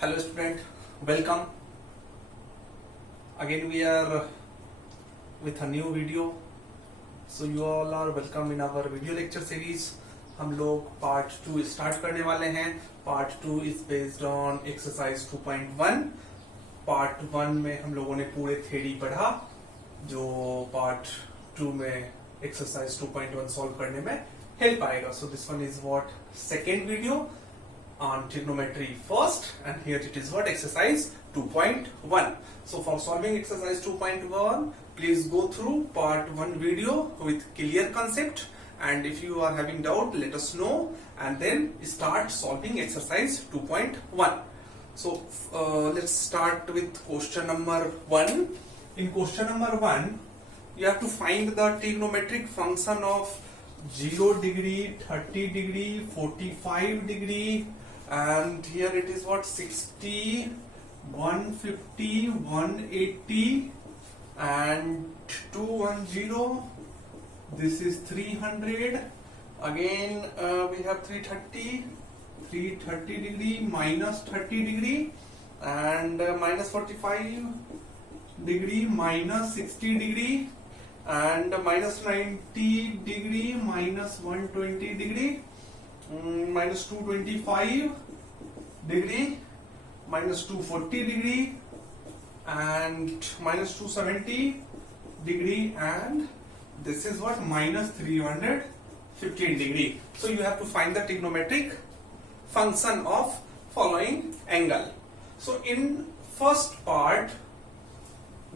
Hello student, welcome. Again we are with a new video. So you all are welcome in our video lecture series. हम लोग part 2 start करने वाले हैं. Part 2 is based on exercise 2.1. Part 1 में हम लोगों ने पूरे थ्योरी पढ़ा जो पार्ट 2 में एक्सरसाइज 2.1 सॉल्व करने में हेल्प आएगा. So this one is what second video on trigonometry first, and here it is what exercise 2.1. So for solving exercise 2.1 please go through part 1 video with clear concept, and if you are having doubt let us know and then start solving exercise 2.1. So let's start with question number 1. In question number 1 you have to find the trigonometric function of 0 degree, 30 degree, 45 degree, and here it is what 60, 150, 180 and 210. This is 300. Again we have 330 degree, minus 30 degree, and minus 45 degree, minus 60 degree, and minus 90 degree, minus 120 degree, minus 225 degree, minus 240 degree, and minus 270 degree, and this is what minus 315 degree. So you have to find the trigonometric function of following angle. So in first part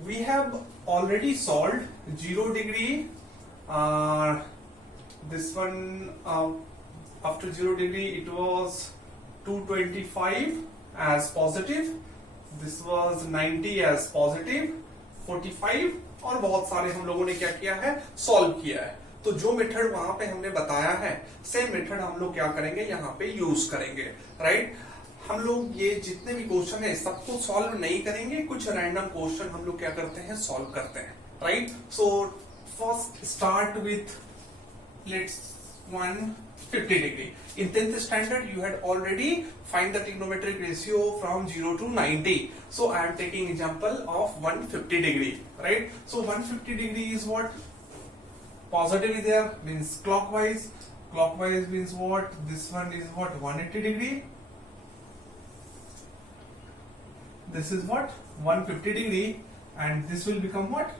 we have already solved 0 degree. This one after 0 degree it was 225 as positive, this was 90 as positive, 45 और बहुत सारे हम लोगों ने क्या किया है, solve किया है. तो जो मेथड वहां पे हमने बताया है सेम मेथड हम लोग क्या करेंगे यहाँ पे यूज करेंगे. राइट हम लोग ये जितने भी क्वेश्चन है सबको सॉल्व नहीं करेंगे, कुछ रैंडम क्वेश्चन हम लोग क्या करते हैं, सॉल्व करते हैं. Right so first start with let's 150 degree. In 10th standard you had already find the trigonometric ratio from 0 to 90. So I am taking example of 150 degree. Right. So 150 degree is what? Positive is there, means clockwise. Clockwise means what? This one is what? 180 degree. This is what? 150 degree, and this will become what?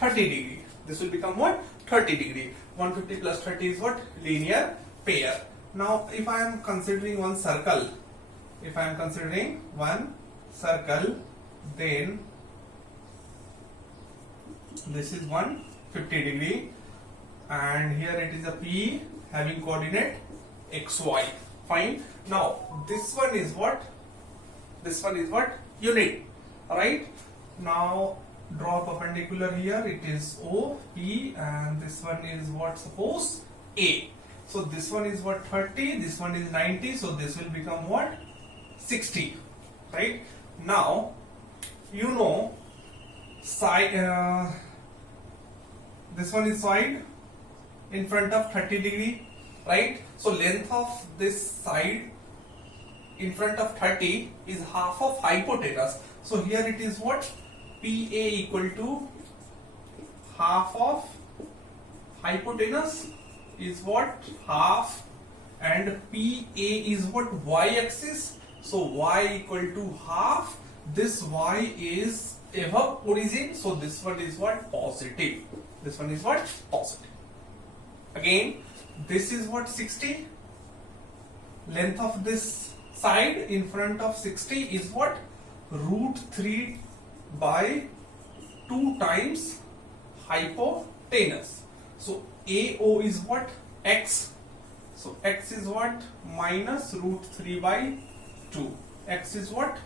30 degree. This will become what? 30 degree. 150 plus 30 is what? Linear pair. Now if I am considering one circle, then this is 150 degree, and here it is a P having coordinate XY. Fine. Now this one is what? This one is what? Unit. Right. Now draw perpendicular here, it is OP, and this one is what? Suppose A. So this one is what? 30, this one is 90, so this will become what? 60. Right. Now you know side, this one is side in front of 30 degree. Right. So length of this side in front of 30 is half of hypotenuse. So here it is what? PA equal to half of hypotenuse is what? Half, and PA is what? Y-axis. So y equal to half. This y is above origin, so this one is what? Positive. This one is what? Positive. Again, this is what? 60. Length of this side in front of 60 is what? Root 3 by 2 times hypotenuse. So AO is what? X. So X is what? Minus root 3 by 2. X is what?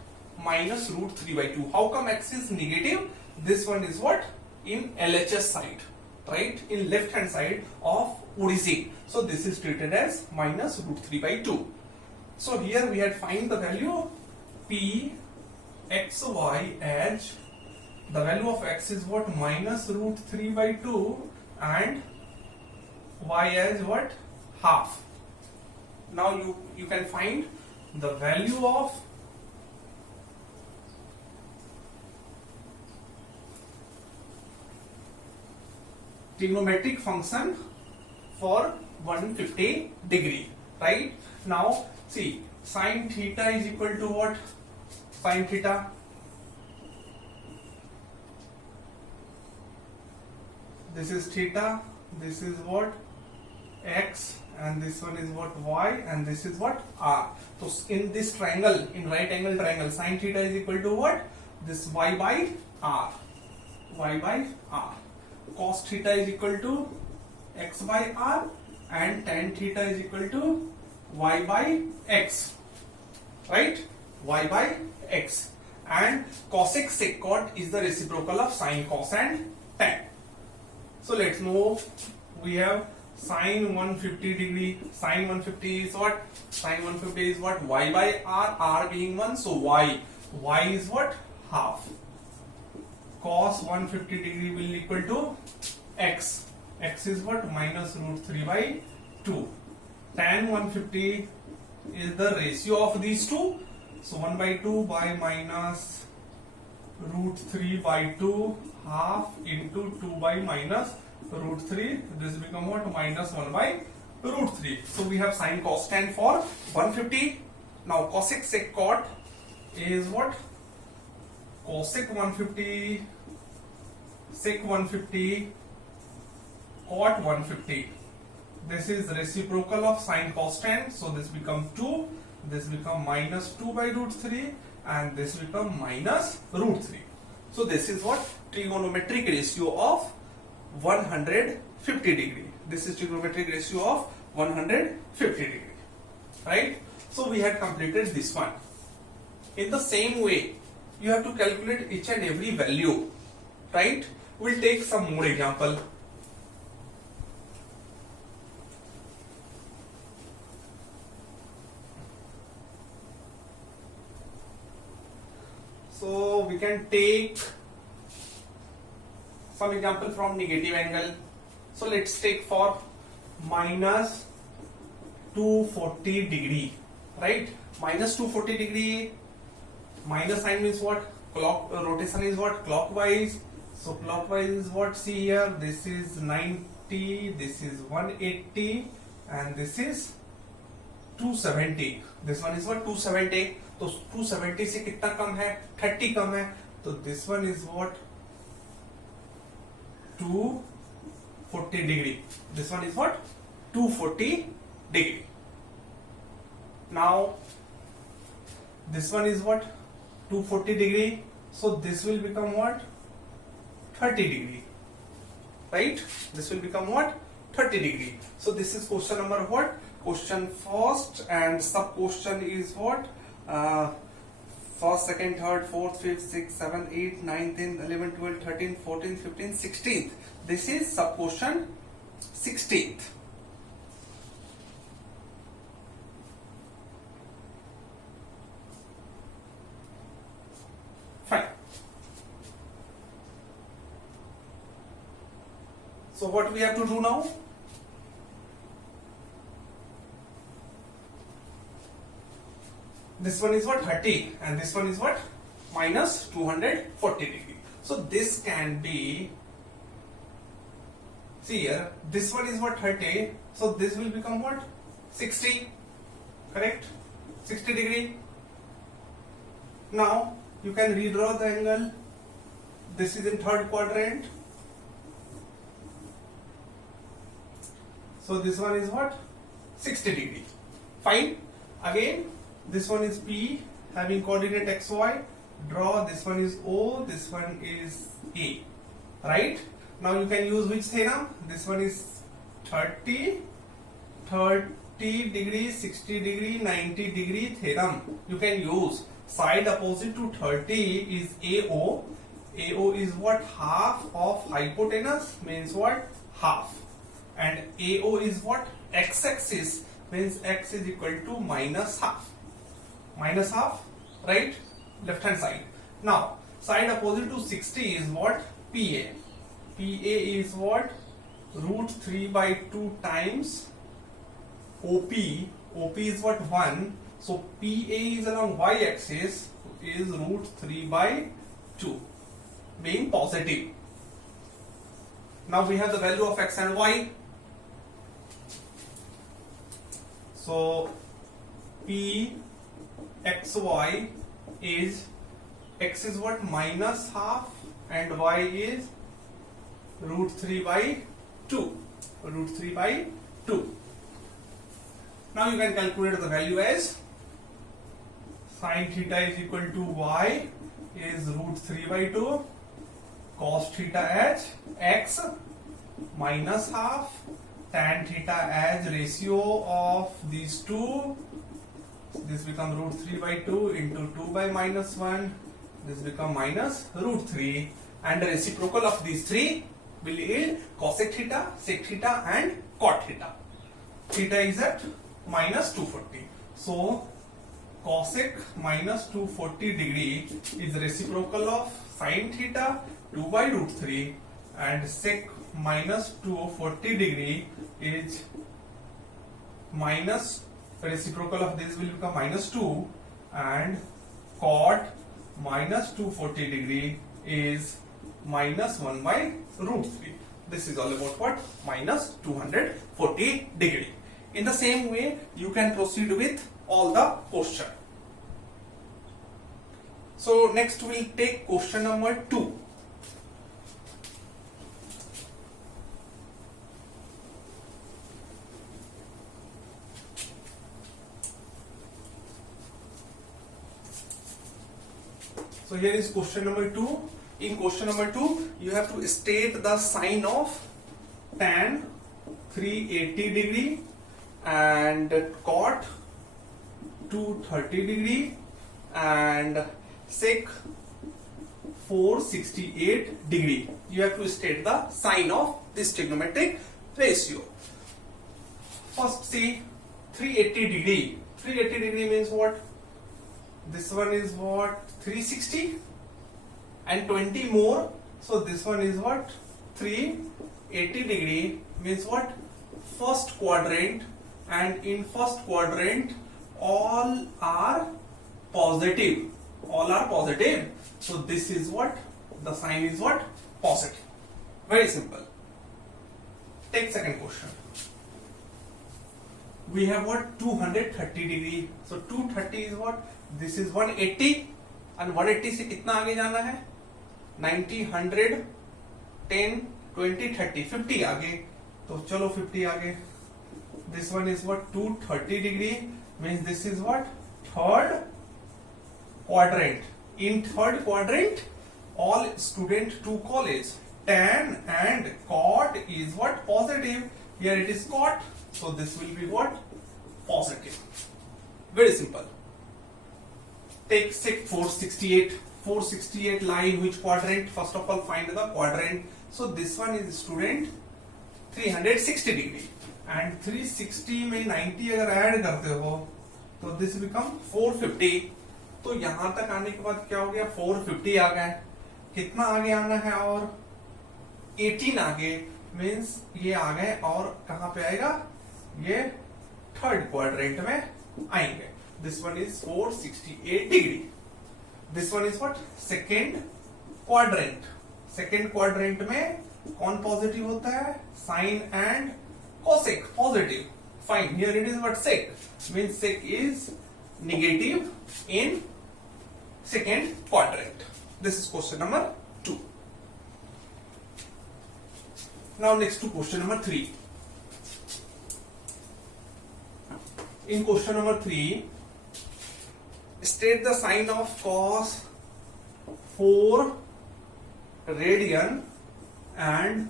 Minus root 3 by 2. How come X is negative? This one is what? In LHS side. Right? In left hand side of origin. So this is treated as minus root 3 by 2. So here we had find the value P XY as the value of x is what? Minus root 3 by 2, and y as what? Half. Now you can find the value of trigonometric function for 150 degree, right? Now see, sin theta is equal to what? Sin theta, this is theta, this is what? X, and this one is what? Y, and this is what? R. So in this triangle, in right angle triangle, sin theta is equal to what? This y by r, y by r. Cos theta is equal to x by r, and tan theta is equal to y by x, right? Y by x. And cosec sec cot is the reciprocal of sin, cos and tan. So let's move. We have sin 150 degree. Sin 150 is what? Sin 150 is what? Y by r, r being 1. So y is what? Half. Cos 150 degree will equal to x. X is what? Minus root 3 by 2. Tan 150 is the ratio of these two. So 1 by 2 by minus root 3 by 2, half into 2 by minus root 3. This become what? Minus 1 by root 3. So we have sin cos tan for 150. Now cosec sec cot is what? Cosec 150, sec 150, cot 150. This is reciprocal of sin cos tan. So this become 2. This become minus 2 by root 3, and this become minus root 3. So this is what? Trigonometric ratio of 150 degree. This is trigonometric ratio of 150 degree, right? So we had completed this one. In the same way, you have to calculate each and every value, right? We'll take some more example. So we can take some example from negative angle. So let's take for minus 240 degree, right? Minus 240 degree, minus sign means what? Rotation is what? Clockwise. So clockwise is what? See here, this is 90, this is 180, and this is 270. This one is what? 270. तो 270 से कितना कम है? 30 कम है. तो this one is what? 240 degree. This one is what? 240 degree. Now this one is what? 240 degree. So this will become what? 30 degree. Right? This will become what? 30 degree. So this is question number what? Question first, and sub question is what? First, second, third, fourth, fifth, sixth, seventh, eighth, ninth, 10th, 11th, 12th, 13th, 14th, 15th, 16th. This is sub question 16th. Fine. So what we have to do now? This one is what? 30, and this one is what? Minus 240 degree. So this can be, see here, this one is what? 30. So this will become what? 60. Correct? 60 degree. Now you can redraw the angle. This is in third quadrant. So this one is what? 60 degree. Fine. Again, this one is P having coordinate XY. Draw, this one is O, this one is A. Right? Now you can use which theorem? This one is 30 degree, 60 degree, 90 degree theorem. You can use. Side opposite to 30 is AO. AO is what? Half of hypotenuse, means what? Half. And AO is what? X-axis, means X is equal to minus half. Minus half, right? Left hand side. Now side opposite to 60 is what? PA. PA is what? Root 3 by 2 times OP. OP is what? 1. So PA is along y axis, is root 3 by 2, being positive. Now we have the value of x and y. So P xy is, x is what, minus half, and y is root 3 by 2. Root 3 by 2. Now you can calculate the value as sin theta is equal to y is root 3 by 2, cos theta as x minus half, tan theta as ratio of these two. This become root 3 by 2 into 2 by minus 1. This become minus root 3, and the reciprocal of these three will yield cosec theta, sec theta and cot theta. Theta is at minus 240. So cosec minus 240 degree is reciprocal of sin theta 2 by root 3, and sec minus 240 degree is minus, reciprocal of this will become minus 2, and cot minus 240 degree is minus 1 by root 3. This is all about what? Minus 240 degree. In the same way, you can proceed with all the question. So next we'll take question number 2. So here is question number 2. In question number 2, you have to state the sign of tan 380 degree and cot 230 degree and sec 468 degree. You have to state the sign of this trigonometric ratio. First see 380 degree. 380 degree means what? This one is what? 360 and 20 more. So this one is what? 380 degree means what? First quadrant, and in first quadrant all are positive. All are positive. So this is what? The sign is what? Positive. Very simple. Take second question. We have what? 230 degree. So 230 is what? This is 180, and 180 से कितना आगे जाना है? 90, 100, 10, 20, 30, 50 आगे. तो चलो 50 आगे. This one is what? 230 degree means this is what? Third quadrant. In third quadrant, all student to college. Tan and cot is what? Positive. Here it is cot. So this will be what? Positive. Very simple. Take sec 468. 468 lie in which quadrant? First of all, find the quadrant. So this one is student 360 degree, and 360 में 90 अगर add करते हो तो this become 450. तो यहां तक आने के बाद क्या हो गया? 450 आ गया. कितना आगे आना है? और 18 आगे मीन्स ये आ गए, और कहां पे आएगा? ये थर्ड क्वाड्रेंट में आएंगे. This one is 468 degree. This one is what? Second quadrant. Second quadrant में कौन पॉजिटिव होता है? Sin and cosec positive. Fine. Here it is what? Sec. Means sec is negative in second quadrant. This is question number 2. Now next to question number 3. In question number 3, state the sign of cos 4 radian and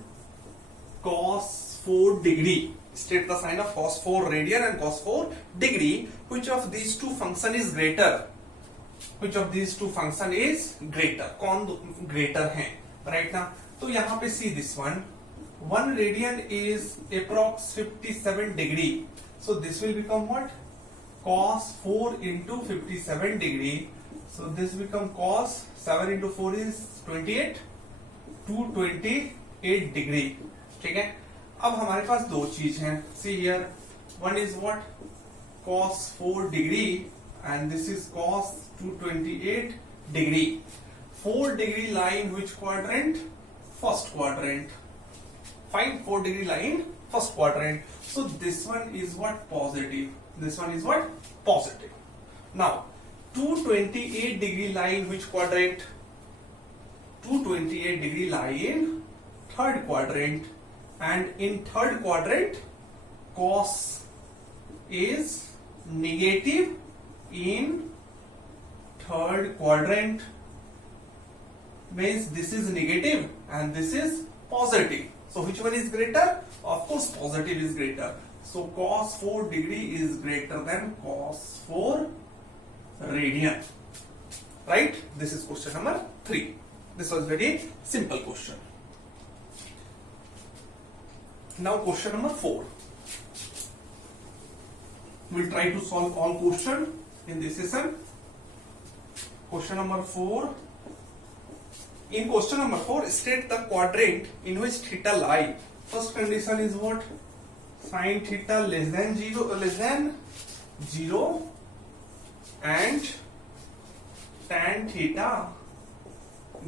cos 4 degree. State the sign of cos 4 radian and cos 4 degree. Which of these two function is greater? Which of these two function is greater? कौन greater है? Right now, तो यहाँ पे see this one. 1 radian is approx 57 degree. So this will become what? Cos 4 into 57 degree. So this become cos 7 into 4 is 28. 228 degree. ठीक है. अब हमारे पास दो चीज हैं. See here, one is what? Cos 4 degree, and this is cos 228 degree. 4 degree lie in which quadrant? First quadrant. Find 4 degree lie in first quadrant. So this one is what? Positive. This one is what? Positive. Now 228 degree lie in which quadrant? 228 degree lie in third quadrant, and in third quadrant cos is negative in third quadrant, means this is negative and this is positive. So which one is greater? Of course positive is greater. So cos 4 degree is greater than cos 4 radian. Right? This is question number 3. This was very simple question. Now question number 4. We'll try to solve all question in this session. Question number 4. In question number 4, state the quadrant in which theta lie. First condition is what? Sin theta less than 0 and tan theta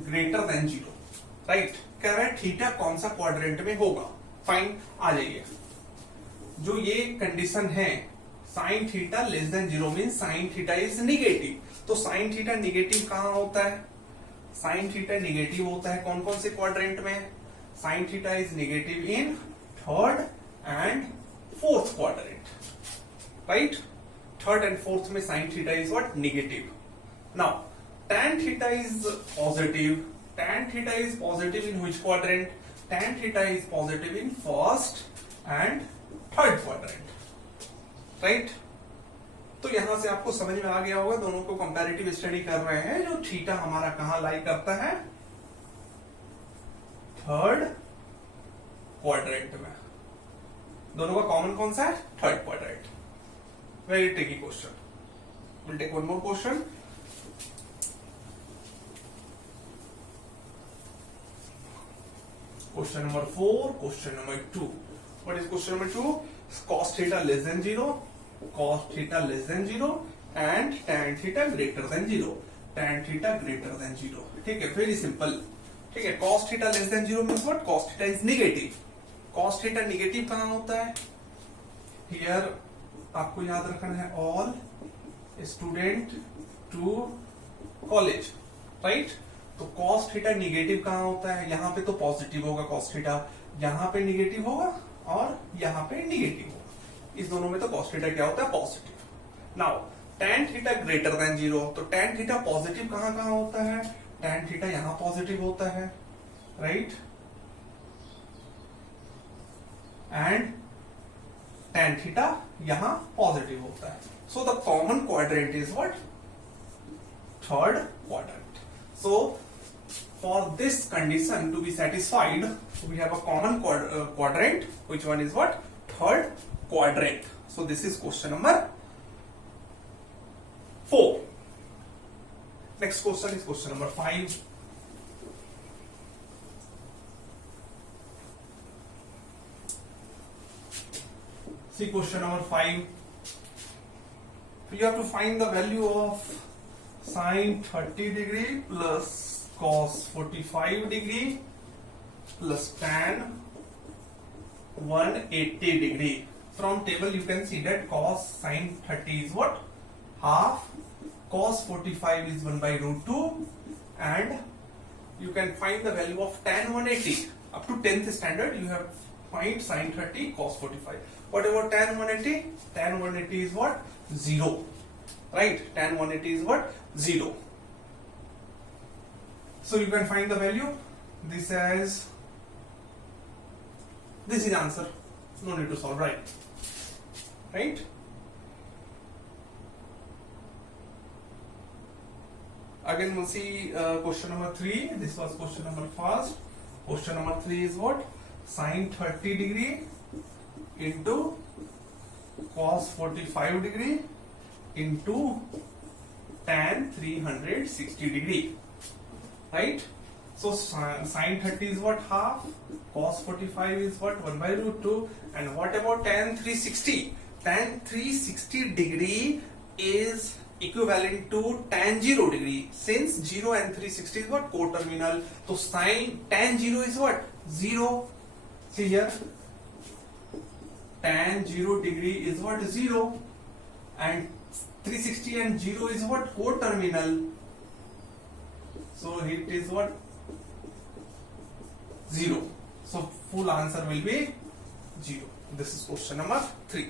greater than 0. Right? कह रहा है theta कौन सा quadrant में होगा. Fine, आ जाइए. जो ये कंडीशन है sin theta less than 0 mean sin theta is negative. तो sin थीटा नेगेटिव कहां होता है? sin थीटा नेगेटिव होता है कौन कौन से क्वाड्रेंट में? sin theta is negative in third and fourth quadrant. Right? Third and fourth में sin theta is what? Negative. Now tan theta is positive. Tan theta is positive in which quadrant? Tan theta is positive in first and third quadrant. Right? तो यहां से आपको समझ में आ गया होगा, दोनों को कंपैरेटिव स्टडी कर रहे हैं. जो थीटा हमारा कहां लाई करता है? थर्ड क्वाड्रेंट में. दोनों का कॉमन कौन सा है? Third quadrant. Very tricky question. Will take one more question. Question number 4, question number 2. What is question number 2? Cos theta less than 0, cos theta less than 0 and tan theta greater than 0. Tan theta greater than 0. ठीक है, very simple. ठीक है, cos theta less than 0 means what? Cos theta is negative. Cos theta negative कहाँ होता है? Here आपको याद रखना है all student to college, right? तो cos थीटा निगेटिव कहां होता है? यहां पे तो पॉजिटिव होगा cos थीटा, यहां पे निगेटिव होगा और यहां पे निगेटिव होगा. इस दोनों में तो cos थीटा क्या होता है? Positive. Now tan theta greater than 0, तो tan थीटा पॉजिटिव कहां कहां होता है? tan थीटा यहां पॉजिटिव होता है, राइट? एंड tan थीटा यहां पॉजिटिव होता है. So the common quadrant is what? Third quadrant. So for this condition to be satisfied, we have a common quadrant. Which one is what? Third quadrant. So this is question number 4. Next question is question number 5. See question number 5. So you have to find the value of sin 30 degree plus cos 45 degree plus tan 180 degree. From table you can see that cos sin 30 is what? Half. Cos 45 is 1 by root 2, and you can find the value of tan 180. Up to 10th standard you have find sin 30 cos 45. What about tan 180? Tan 180 is what? 0. Right? Tan 180 is what? 0. So you can find the value. This is answer. No need to solve, right? Right? Again we'll see question number 3. This was question number 1. Question number 3 is what? Sin 30 degree into cos 45 degree into tan 360 degree, right? So sin 30 is what? Half. Cos 45 is what? 1 by root 2. And what about tan 360? Tan 360 degree is equivalent to tan 0 degree. Since 0 and 360 is what? Co-terminal. So tan 0 is what? 0. See here, tan 0 degree is what? 0. And 360 and 0 is what? Co-terminal. So it is what? 0. So full answer will be 0. This is question number 3.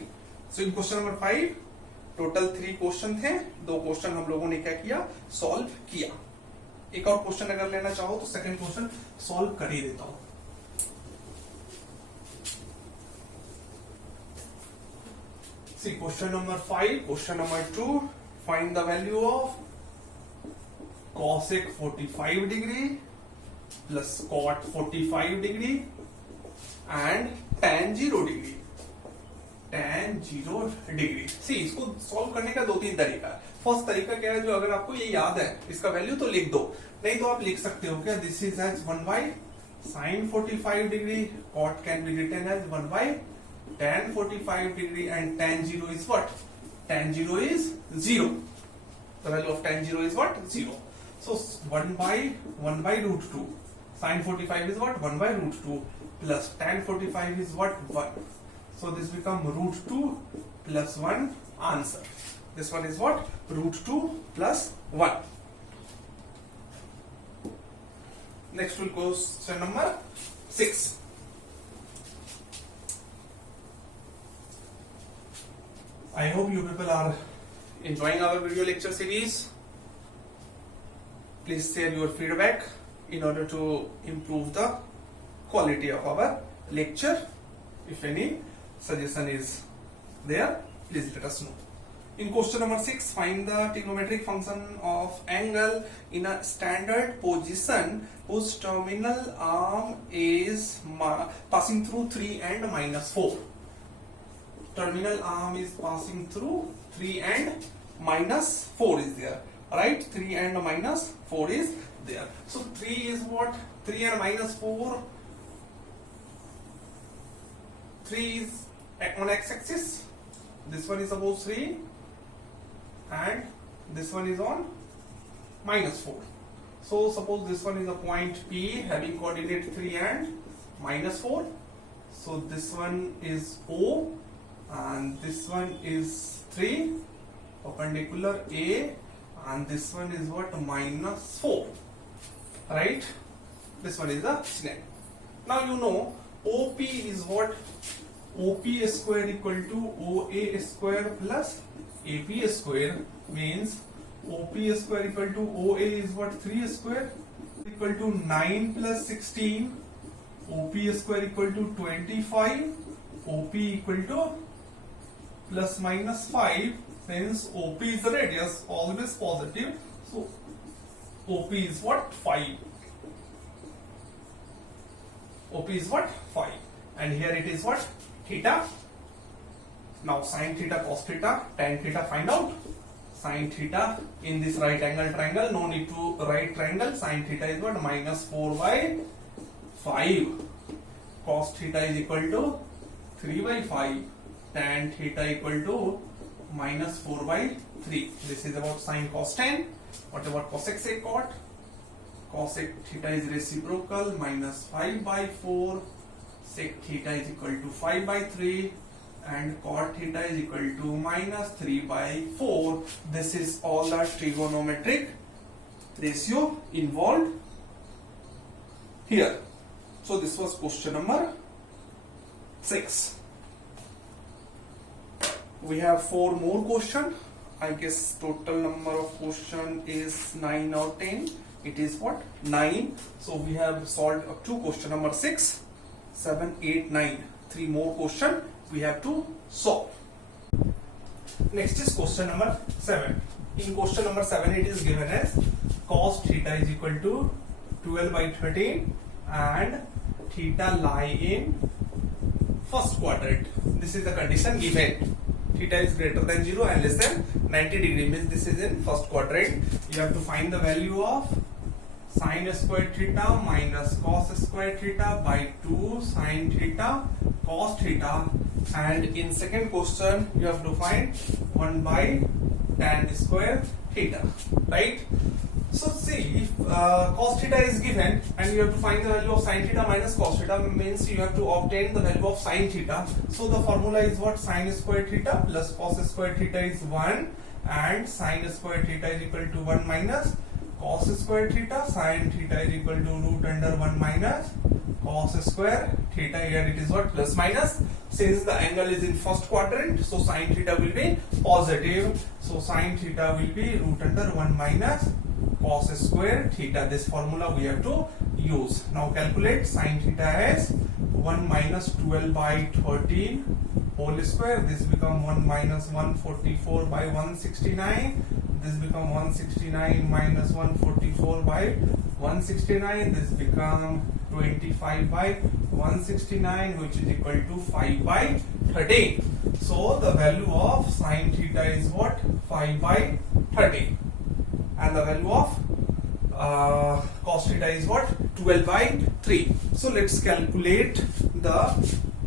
So in question number 5 total 3 question थे. 2 question हम लोगों ने क्या किया? Solve किया. एक और question अगर लेना चाहो तो सेकंड क्वेश्चन सॉल्व कर ही देता हूं. See question number 5, question number 2, find the value of cosec 45 degree plus cot 45 degree and tan 0 degree. tan 0 degree. See इसको सॉल्व करने का 2-3 तरीका है. फर्स्ट तरीका क्या है, जो अगर आपको ये याद है इसका वैल्यू तो लिख दो, नहीं तो आप लिख सकते हो क्या, this is as 1 by sin 45 degree, cot can be written as 1 by tan 45 degree and tan 0 is what? Tan 0 is 0. The value of tan 0 is what? 0. So 1 by root 2. Sin 45 is what? 1 by root 2 plus tan 45 is what? 1. So this become root 2 plus 1 answer. This one is what? Root 2 plus 1. Next will go question number 6. I hope you people are enjoying our video lecture series. Please share your feedback in order to improve the quality of our lecture. If any suggestion is there, please let us know. In question number 6, find the trigonometric function of angle in a standard position whose terminal arm is passing through 3 and -4. Terminal arm is passing through 3 and -4 is there, right? 3 and -4 is there. So 3 is what? 3 and -4. 3 is on x-axis. This one is suppose 3 and this one is on -4. So suppose this one is a point P having coordinate 3 and -4. So this one is O and this one is 3 perpendicular A and this one is what? -4, right? This one is the snake. Now you know OP is what? OP square equal to OA square plus AP square, means OP square equal to OA is what? 3 square equal to 9 plus 16. OP square equal to 25. OP equal to plus minus 5. Since OP is the radius, always positive. So OP is what? 5. OP is what? 5. And here it is what? Theta. Now sin theta, cos theta, tan theta find out. Sin theta in this right angle triangle, no need to write triangle. Sin theta is what? -4 by 5. Cos theta is equal to 3 by 5. Tan theta equal to -4 by 3. This is about sin cos tan. What about cosec sec cot? Cosec theta is reciprocal, -5 by 4. Sec theta is equal to 5 by 3. And cot theta is equal to -3 by 4. This is all the trigonometric ratio involved here. So this was question number 6. We have 4 more question. I guess total number of question is 9 or 10. It is what? 9. So we have solved up to question number 6, 7, 8, 9. 3 more question we have to solve. Next is question number 7. In question number 7 it is given as cos theta is equal to 12 by 13 and theta lie in first quadrant. This is the condition given. Theta is greater than 0 and less than 90 degree, means this is in first quadrant. You have to find the value of sin square theta minus cos square theta by 2 sin theta cos theta, and in second question you have to find 1 by tan square theta, right? So see, if cos theta is given and you have to find the value of sin theta minus cos theta, means you have to obtain the value of sin theta. So the formula is what? Sin square theta plus cos square theta is 1 and sin square theta is equal to 1 minus cos square theta. Sin theta is equal to root under 1 minus cos square theta. Here it is what? Plus minus. Since the angle is in first quadrant, so sin theta will be positive. So sin theta will be root under 1 minus cos square theta. This formula we have to use. Now calculate sin theta as 1 minus 12 by 13 whole square. This become 1 minus 144 by 169. This become 169 minus 144 by 169. This become 25 by 169, which is equal to 5 by 13. So the value of sin theta is what? 5 by 13. And the value of cos theta is what? 12 by 3. So let's calculate the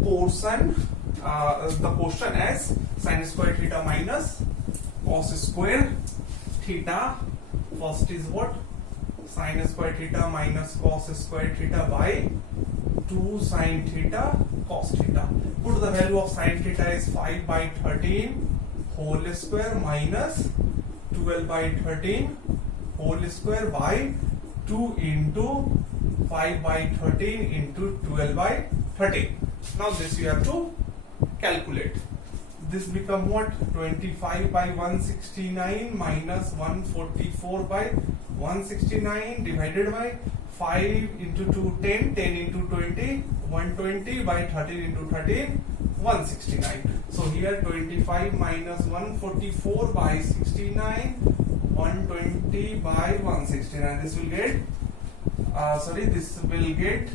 portion, the quotient as sin square theta minus cos square theta. First is what? Sin square theta minus cos square theta by 2 sin theta cos theta. Put the value of sin theta is 5 by 13 whole square minus 12 by 13 whole square by 2 into 5 by 13 into 12 by 13. Now this you have to calculate. This become what? 25 by 169 minus 144 by 169 divided by 5 into 2 10, 10 into 20 120 by 13 into 13 169. So here 25 minus 144 by 69 120 by 169. This will get this will get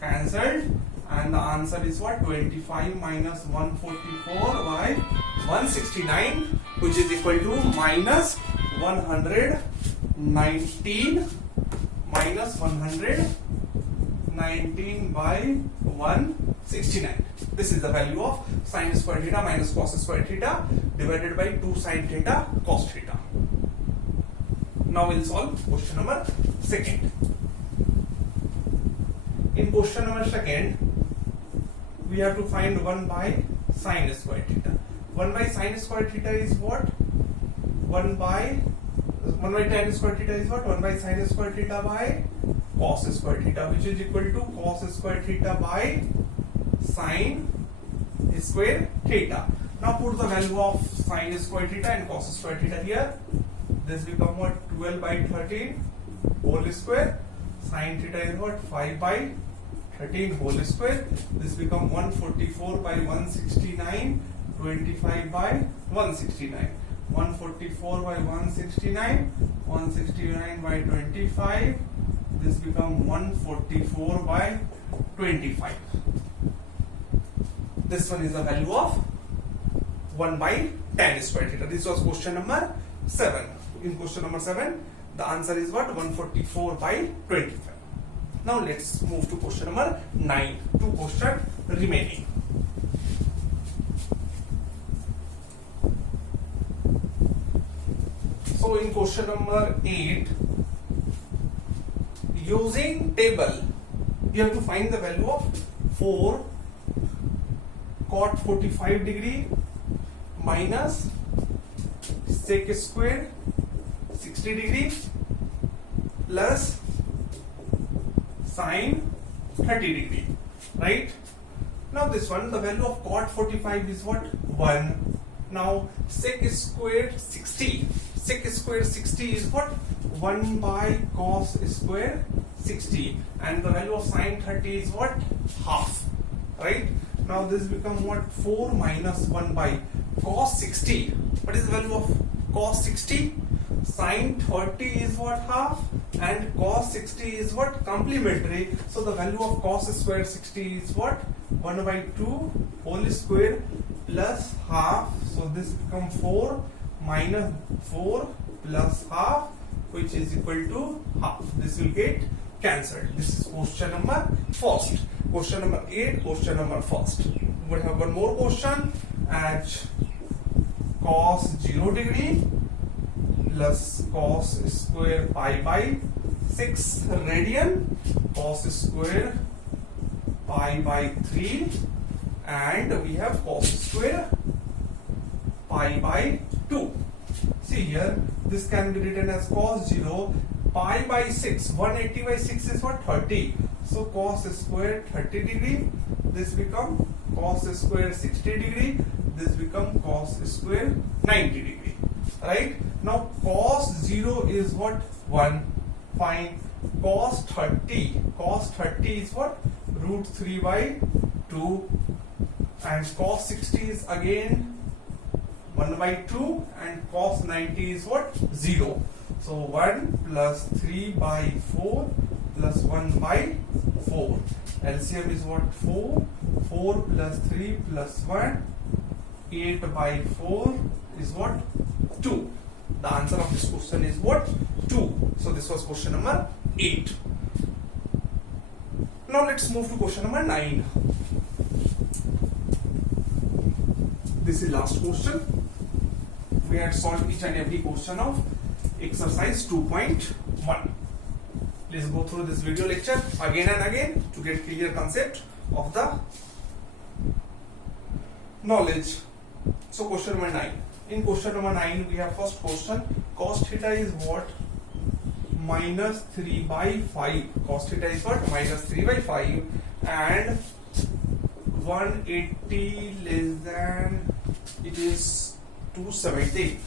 cancelled, and the answer is what? 25 minus 144 by 169, which is equal to minus 119 minus 119 by 169. This is the value of sin square theta minus cos square theta divided by 2 sin theta cos theta. Now we'll solve question number 2. In question number 2, we have to find 1 by sin square theta. 1 by sin square theta is what? 1 by tan square theta is what? 1 by sin square theta by cos square theta, which is equal to cos square theta by sin square theta. Now put the value of sin square theta and cos square theta here. This become what? 12 by 13 whole square. Sin theta is what? 5 by 13 whole square. This become 144 by 169, 25 by 169. 144 by 169, 169 by 25. This become 144 by 25. This one is the value of 1 by tan square theta. This was question number 7. In question number 7, the answer is what? 144 by 25. Now let's move to question number 9. 2 questions remaining. So in question number 8, using table, you have to find the value of 4 cot 45 degree minus sec square 60 degree plus sine 30 degree, right? Now this one, the value of cot 45 is what? 1. Now sec square 60. Sec square 60 is what? 1 by cos square 60. And the value of sine 30 is what? Half. Right? Now this become what? 4 minus 1 by cos 60. What is the value of cos 60? Sine 30 is what? Half. And cos 60 is what? Complementary. So the value of cos square 60 is what? 1 by 2 whole square plus half. So this become 4 minus 4 plus half, which is equal to half. This will get cancelled. This is question number 1. Question number 8, question number 1. We have one more question. At cos 0 degree plus cos square pi by 6 radian, cos square pi by 3, and we have cos square pi by 2. See here, this can be written as cos 0 pi by 6. 180 by 6 is what? 30. So cos square 30 degree. This become cos square 60 degree. This become cos square 90 degree. Right? Now cos 0 is what? 1. Fine. Cos 30. Cos 30 is what? Root 3 by 2. And cos 60 is again 1 by 2, and cos 90 is what? 0. So 1 plus 3 by 4 plus 1 by 4. LCM is what? 4. 4 plus 3 plus 1. 8 by 4 is what? 2. The answer of this question is what? 2. So this was question number 8. Now let's move to question number 9. This is last question. We had solved each and every question of exercise 2.1. Please go through this video lecture again and again to get clear concept of the knowledge. So question number 9. In question number 9 we have first question, cos theta is what? Minus 3 by 5. Cos theta is what? Minus 3 by 5, and 180 less than, it is 270.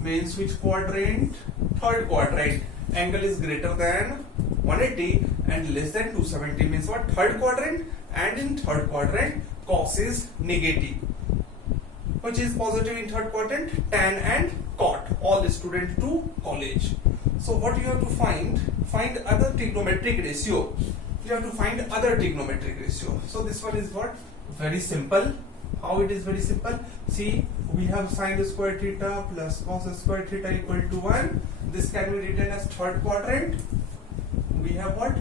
Means which quadrant? Third quadrant. Angle is greater than 180 and less than 270 means what? Third quadrant. And in third quadrant cos is negative. Which is positive in third quadrant? Tan and cot. All student to college. So what you have to find? Find other trigonometric ratio. You have to find other trigonometric ratio. So this one is what? Very simple. How it is very simple? See, we have sin square theta plus cos square theta equal to 1. This can be written as third quadrant. We have what?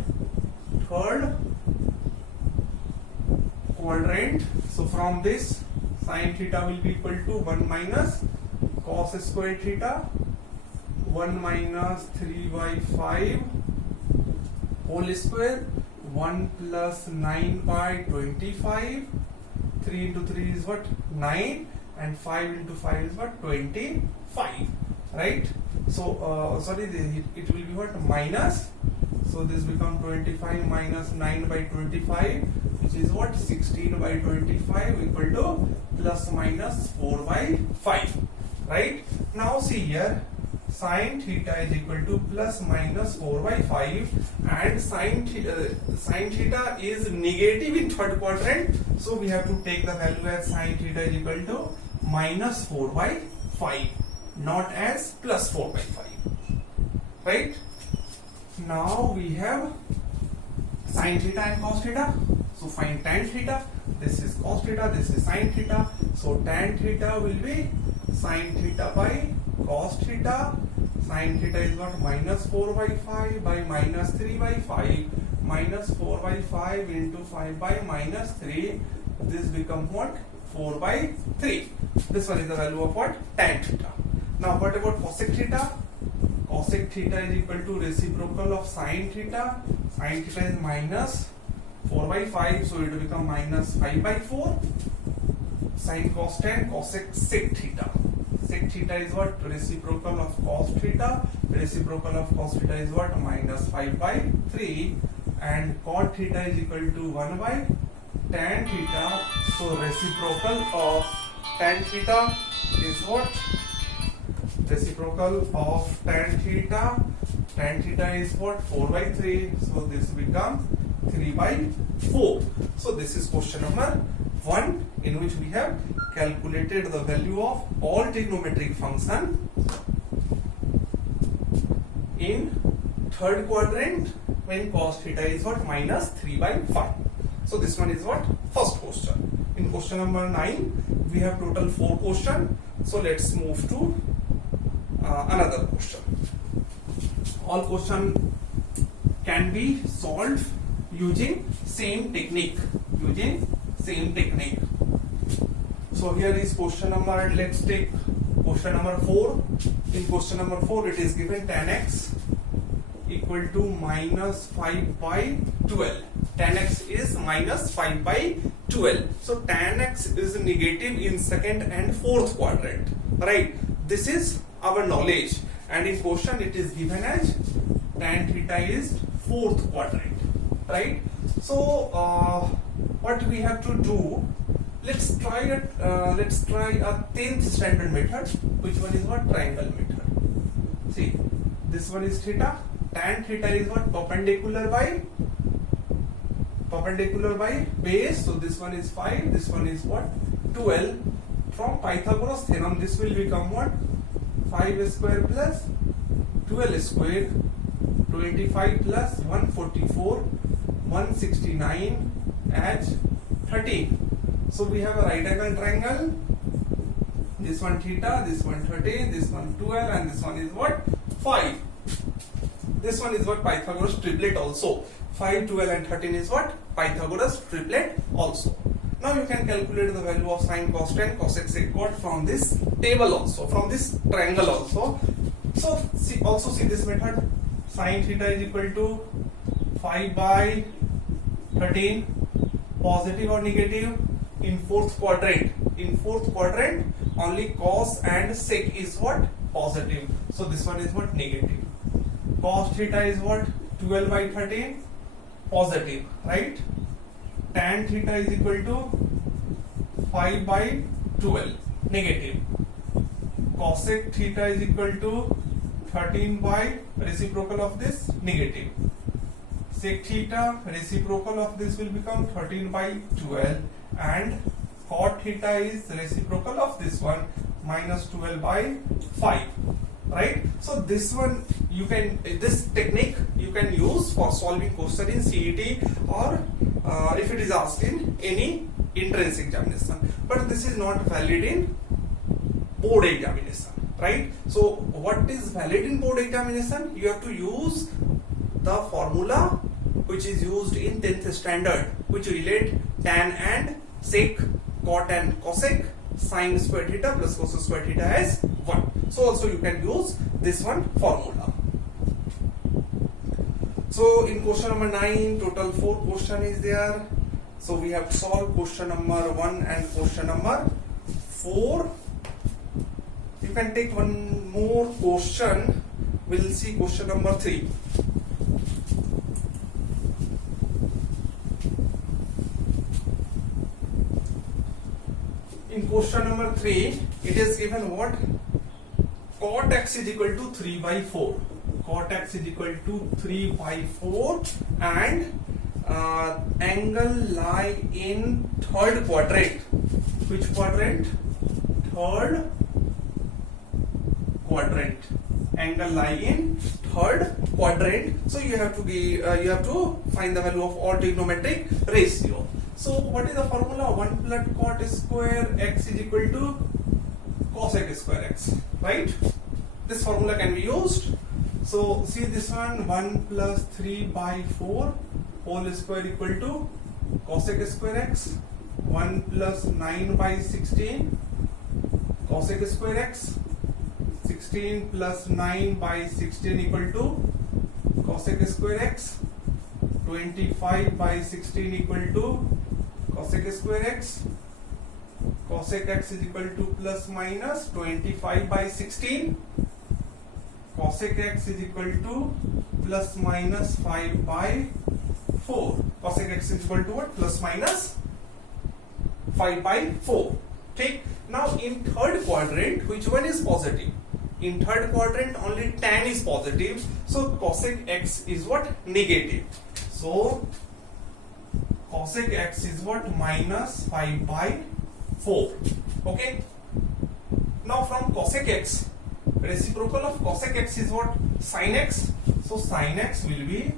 Third quadrant. So from this, sin theta will be equal to 1 minus cos square theta, 1 minus 3 by 5 whole square, 1 plus 9 by 25. 3 into 3 is what? 9, and 5 into 5 is what? 25. Right? So sorry, it will be what? Minus. So this become 25 minus 9 by 25, which is what? 16 by 25 equal to plus minus 4 by 5. Right? Now see here, sin theta is equal to plus minus 4 by 5, and sin theta is negative in third quadrant, so we have to take the value as sin theta is equal to minus 4 by 5, not as plus 4 by 5. Right? Now we have sin theta and cos theta. So find tan theta. This is cos theta, this is sin theta. So tan theta will be sin theta by cos theta. Sin theta is what? Minus 4 by 5 by minus 3 by 5. Minus 4 by 5 into 5 by minus 3. This becomes what? 4 by 3. This one is the value of what? Tan theta. Now what about cosec theta? Cosec theta is equal to reciprocal of sin theta. Sin theta is minus 4 by 5, so it will become minus 5 by 4. Sin cos tan, cosec sec theta. Sec theta is what? Reciprocal of cos theta. Reciprocal of cos theta is what? Minus 5 by 3. And cot theta is equal to 1 by tan theta. So reciprocal of tan theta is what? Reciprocal of tan theta. Tan theta is what? 4 by 3. So this become 3 by 4. So this is question number 1, in which we have calculated the value of all trigonometric function in third quadrant when cos theta is what? Minus 3 by 5. So this one is what? First question. In question number 9, we have total 4 questions. So let's move to another question. All questions can be solved using same technique. So here is question number, let's take question number 4. In question number 4, it is given tan x equal to minus 5 by 12. Tan x is minus 5 by 12. So tan x is negative in second and fourth quadrant, right? This is our knowledge, and in question it is given as tan theta is fourth quadrant, right? So what we have to do, let's try a 10th standard method, which one is what? Triangle method. See, this one is theta. Tan theta is what? Perpendicular by base. So this one is 5, this one is what? 12. From Pythagoras theorem, this will become what? 5 square plus 12 square, 25 plus 144, 169 as 13. So we have a right angle triangle. This one theta, this one 13, this one 12, and this one is what? 5. This one is what? Pythagoras triplet also. 5, 12 and 13 is what? Pythagoras triplet also. Now you can calculate the value of sine, cos, tan, cosec, sec, cot from this table also, from this triangle also. So see this method. Sine theta is equal to 5 by 13, positive or negative? In fourth quadrant only cos and sec is what? Positive. So this one is what? Negative. Cos theta is what? 12 by 13, positive, right? Tan theta is equal to 5 by 12, negative. Cosec theta is equal to 13 by reciprocal of this, negative. Sec theta, reciprocal of this will become 13 by 12, and cot theta is reciprocal of this one, minus 12 by 5, right? So this one this technique you can use for solving question in CET, or if it is asked in any entrance examination, but this is not valid in board examination, right? So what is valid in board examination? You have to use the formula which is used in 10th standard, which relate tan and sec, cot and cosec, sine square theta plus cos square theta as 1. So also you can use this one formula. So in question number 9, total 4 question is there. So we have solved question number 1 and question number 4. You can take one more question. We'll see question number 3. In question number 3, it is given what? Cot x is equal to 3 by 4. Cot x is equal to 3 by 4, and angle lie in third quadrant. Which quadrant? Third quadrant. Angle lie in third quadrant. So you have to find the value of all trigonometric ratio. So what is the formula? 1 plus cot square x is equal to cosec square x, right? This formula can be used. So see this one, 1 plus 3 by 4 whole square equal to cosec square x, 1 plus 9 by 16 cosec square x, 16 plus 9 by 16 equal to cosec square x, 25 by 16 equal to cosec square x. Cosec x is equal to plus minus 25 by 16. Cosec x is equal to plus minus 5 by 4. Cosec x is equal to what? Plus minus 5 by 4. Okay. Now in third quadrant, which one is positive? In third quadrant only tan is positive. So cosec x is what? Negative. So cosec x is what? Minus 5 by 4. Okay. Now from cosec x, reciprocal of cosec x is what? Sin x. So sin x will be,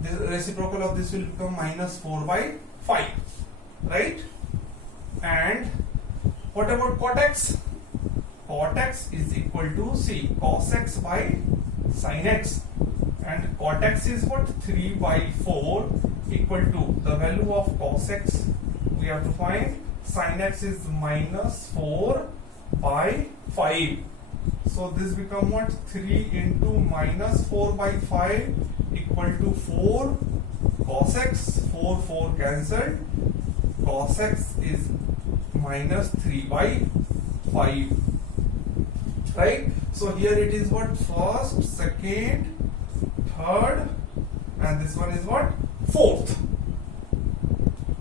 the reciprocal of this will become minus 4 by 5, right? And what about cot x? Cot x is equal to, see, cos x by sin x, and cot x is what? 3 by 4 equal to the value of cos x we have to find. Sin x is minus 4 by 5. So this become what? 3 into minus 4 by 5 equal to 4 cos x. 4 cancelled. Cos x is minus 3 by 5. Right? So here it is what? First, second, third, and this one is what? Fourth.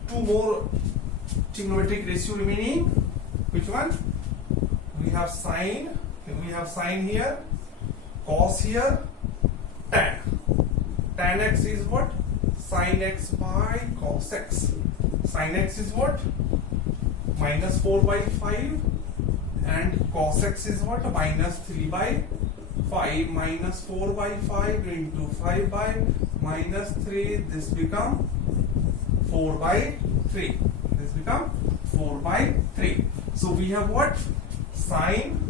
Two more trigonometric ratio remaining. Which one? We have sine. We have sine here, cos here, tan. Tan x is what? Sin x by cos x. Sin x is what? Minus 4 by 5. And cos x is what? Minus 3 by 5. Minus 4 by 5 into 5 by minus 3. This become 4 by 3. This become 4 by 3. So we have what? Sine,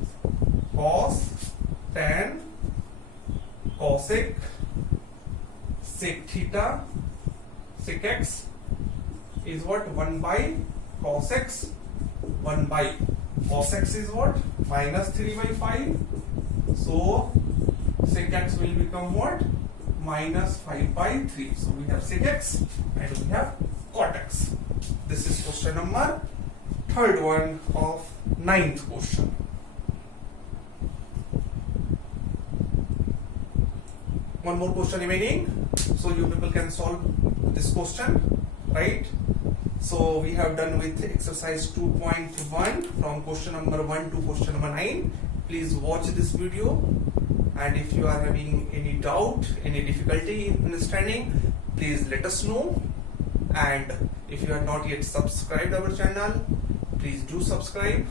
cos, tan, cosec, sec theta, sec x is what? 1 by cos x. 1 by cos x is what? Minus 3 by 5. So sec x will become what? Minus 5 by 3. So we have sec x and we have cot x. This is question number third one of 9th question. One more question remaining, so you people can solve this question, right? So we have done with exercise 2.1 from question number 1 to question number 9. Please watch this video, and if you are having any doubt, any difficulty in understanding, please let us know. And if you are not yet subscribed our channel, please do subscribe